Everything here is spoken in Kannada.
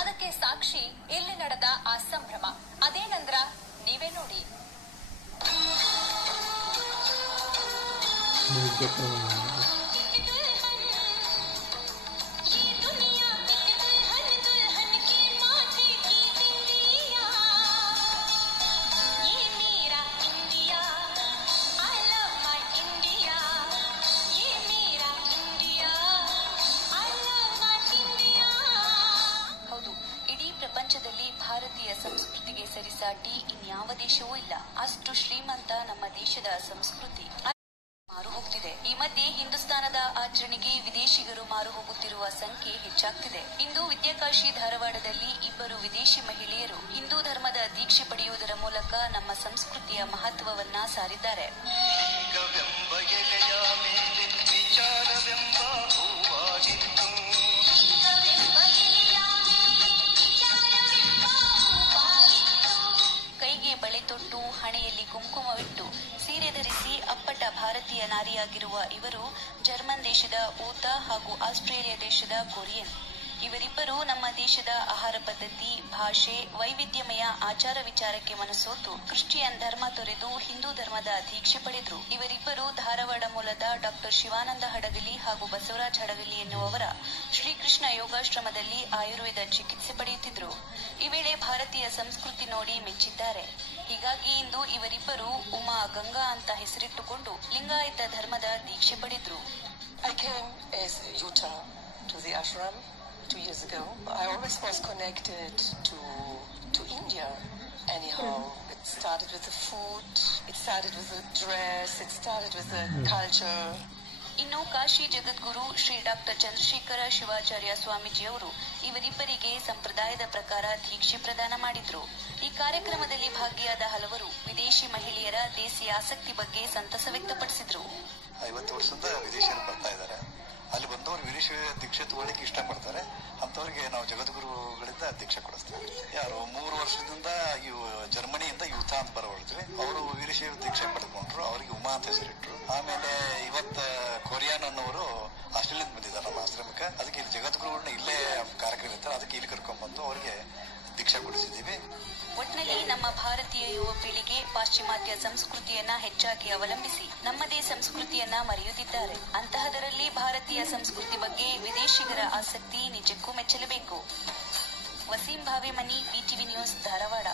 ಅದಕ್ಕೆ ಸಾಕ್ಷಿ ಇಲ್ಲಿ ನಡೆದ ಆ ಸಂಭ್ರಮ. ಅದೇನಂದ್ರ ನೀವೇ ನೋಡಿ. ಪ್ರಪಂಚದಲ್ಲಿ ಭಾರತೀಯ ಸಂಸ್ಕೃತಿಗೆ ಸರಿಸಾಟಿ ಇನ್ಯಾವ ದೇಶವೂ ಇಲ್ಲ. ಅಷ್ಟು ಶ್ರೀಮಂತ ನಮ್ಮ ದೇಶದ ಸಂಸ್ಕೃತಿ ಮಾರು ಹೋಗ್ತಿದೆ. ಈ ಮಧ್ಯೆ ಹಿಂದೂಸ್ತಾನದ ಆಚರಣೆಗೆ ವಿದೇಶಿಗರು ಮಾರು ಹೋಗುತ್ತಿರುವ ಸಂಖ್ಯೆ ಹೆಚ್ಚಾಗ್ತಿದೆ. ಇಂದು ವಿದ್ಯಾಕಾಶಿ ಧಾರವಾಡದಲ್ಲಿ ಇಬ್ಬರು ವಿದೇಶಿ ಮಹಿಳೆಯರು ಹಿಂದೂ ಧರ್ಮದ ದೀಕ್ಷೆ ಪಡೆಯುವುದರ ಮೂಲಕ ನಮ್ಮ ಸಂಸ್ಕೃತಿಯ ಮಹತ್ವವನ್ನ ಸಾರಿದ್ದಾರೆ. ಕೈಗೆ ಬಳೆ ತೊಟ್ಟು, ಹಣೆಯಲ್ಲಿ ಕುಂಕುಮವಿಟ್ಟು, ಸೀರೆ ಧರಿಸಿ ಅಪ್ಪಟ ಭಾರತೀಯ ನಾರಿಯಾಗಿರುವ ಇವರು ಜರ್ಮನ್ ದೇಶದ ಊತ ಹಾಗೂ ಆಸ್ಟ್ರೇಲಿಯಾ ದೇಶದ ಕೊರಿಯನ್. ಇವರಿಬ್ಬರು ನಮ್ಮ ದೇಶದ ಆಹಾರ ಪದ್ಧತಿ, ಭಾಷೆ, ವೈವಿಧ್ಯಮಯ ಆಚಾರ ವಿಚಾರಕ್ಕೆ ಮನಸೋತು ಕ್ರಿಶ್ಚಿಯನ್ ಧರ್ಮ ತೊರೆದು ಹಿಂದೂ ಧರ್ಮದ ದೀಕ್ಷೆ ಪಡೆದರು. ಇವರಿಬ್ಬರು ಧಾರವಾಡ ಮೂಲದ ಡಾಕ್ಟರ್ ಶಿವಾನಂದ ಹಡಗಲಿ ಹಾಗೂ ಬಸವರಾಜ್ ಹಡಗಲಿ ಎನ್ನುವವರ ಶ್ರೀಕೃಷ್ಣ ಯೋಗಾಶ್ರಮದಲ್ಲಿ ಆಯುರ್ವೇದ ಚಿಕಿತ್ಸೆ ಪಡೆಯುತ್ತಿದ್ದರು. ಈ ವೇಳೆ ಭಾರತೀಯ ಸಂಸ್ಕೃತಿ ನೋಡಿ ಮೆಚ್ಚಿದ್ದಾರೆ. ಹೀಗಾಗಿ ಇಂದು ಇವರಿಬ್ಬರು ಉಮಾ ಗಂಗಾ ಅಂತ ಹೆಸರಿಟ್ಟುಕೊಂಡು ಲಿಂಗಾಯತ ಧರ್ಮದ ದೀಕ್ಷೆ ಪಡೆದರು. To the ashram 2 years ago. I always was connected to India. Anyhow, it started with the food, it started with the dress, it started with the culture. ಇನ್ನು ಕಾಶಿ ಜಗದ್ಗುರು ಶ್ರೀ ಡಾಕ್ಟರ್ ಚಂದ್ರಶೇಖರ ಶಿವಾಚಾರ್ಯ ಸ್ವಾಮೀಜಿಯವರು ಇವರಿಬ್ಬರಿಗೆ ಸಂಪ್ರದಾಯದ ಪ್ರಕಾರ ದೀಕ್ಷೆ ಪ್ರದಾನ ಮಾಡಿದ್ರು. ಈ ಕಾರ್ಯಕ್ರಮದಲ್ಲಿ ಭಾಗಿಯಾದ ಹಲವರು ವಿದೇಶಿ ಮಹಿಳೆಯರ ದೇಸಿ ಆಸಕ್ತಿ ಬಗ್ಗೆ ಸಂತಸ ವ್ಯಕ್ತಪಡಿಸಿದ್ರು. 50 ವರ್ಷದಿಂದ ವಿದೇಶಿಯರು ಬರ್ತಾ ಇದ್ದಾರೆ. ಅಲ್ಲಿ ಬಂದವರು ವಿದೇಶಿ ದೀಕ್ಷೆ ತಗೊಳ್ಳಿಕ್ಕೆ ಇಷ್ಟಪಡ್ತಾರೆ. ಅಂತವರಿಗೆ ನಾವು ಜಗದ್ಗುರುಗಳಿಂದ ದೀಕ್ಷೆ ಕೊಡಿಸ್ತೀವಿ. ಯಾರು 3 ವರ್ಷದಿಂದ ಜರ್ಮನಿಯಿಂದ ಯೂತ ಅಂತ ಬರವಳ್ತೀವಿ. ಅವರು ವಿದೇಶಿ ದೀಕ್ಷೆ ಪಡೆದುಕೊಂಡ್ರು. ಅವರಿಗೆ ಉಮಾ ಅಂತ ಹೆಸರಿಟ್ರು. ಆಮೇಲೆ ಇವತ್ತು ಕೊರಿಯಾನ್ ಅನ್ನೋರು ಆಸ್ಟ್ರೇಲಿಯಾದಿಂದ ಬಂದಿದ್ದಾರೆ ನಮ್ಮ ಆಶ್ರಮಕ್ಕೆ. ಅದಕ್ಕೆ ಇಲ್ಲಿ ಜಗದ್ಗುರುಗಳನ್ನ ಇಲ್ಲೇ ಕಾರ್ಯಕ್ರಮ ಇರ್ತಾರೆ. ಅದಕ್ಕೆ ಇಲ್ಲಿ ಕರ್ಕೊಂಡ್ಬಂದು ಅವರಿಗೆ ದೀಕ್ಷೆ ಕೊಡಿಸಿದ್ದೀವಿ. ಒಟ್ನಲ್ಲಿ ನಮ್ಮ ಭಾರತೀಯ ಯುವ ಪೀಳಿಗೆ ಪಾಶ್ಚಿಮಾತ್ಯ ಸಂಸ್ಕೃತಿಯನ್ನ ಹೆಚ್ಚಾಗಿ ಅವಲಂಬಿಸಿ ನಮ್ಮದೇ ಸಂಸ್ಕೃತಿಯನ್ನ ಮರೆಯುತ್ತಿದ್ದಾರೆ. ಅಂತಹದರಲ್ಲಿ ಭಾರತೀಯ ಸಂಸ್ಕೃತಿ ಬಗ್ಗೆ ವಿದೇಶಿಗರ ಆಸಕ್ತಿ ನಿಜಕ್ಕೂ ಮೆಚ್ಚಲೇಬೇಕು. Waseem Bhavemani, BTV news, Dharwad.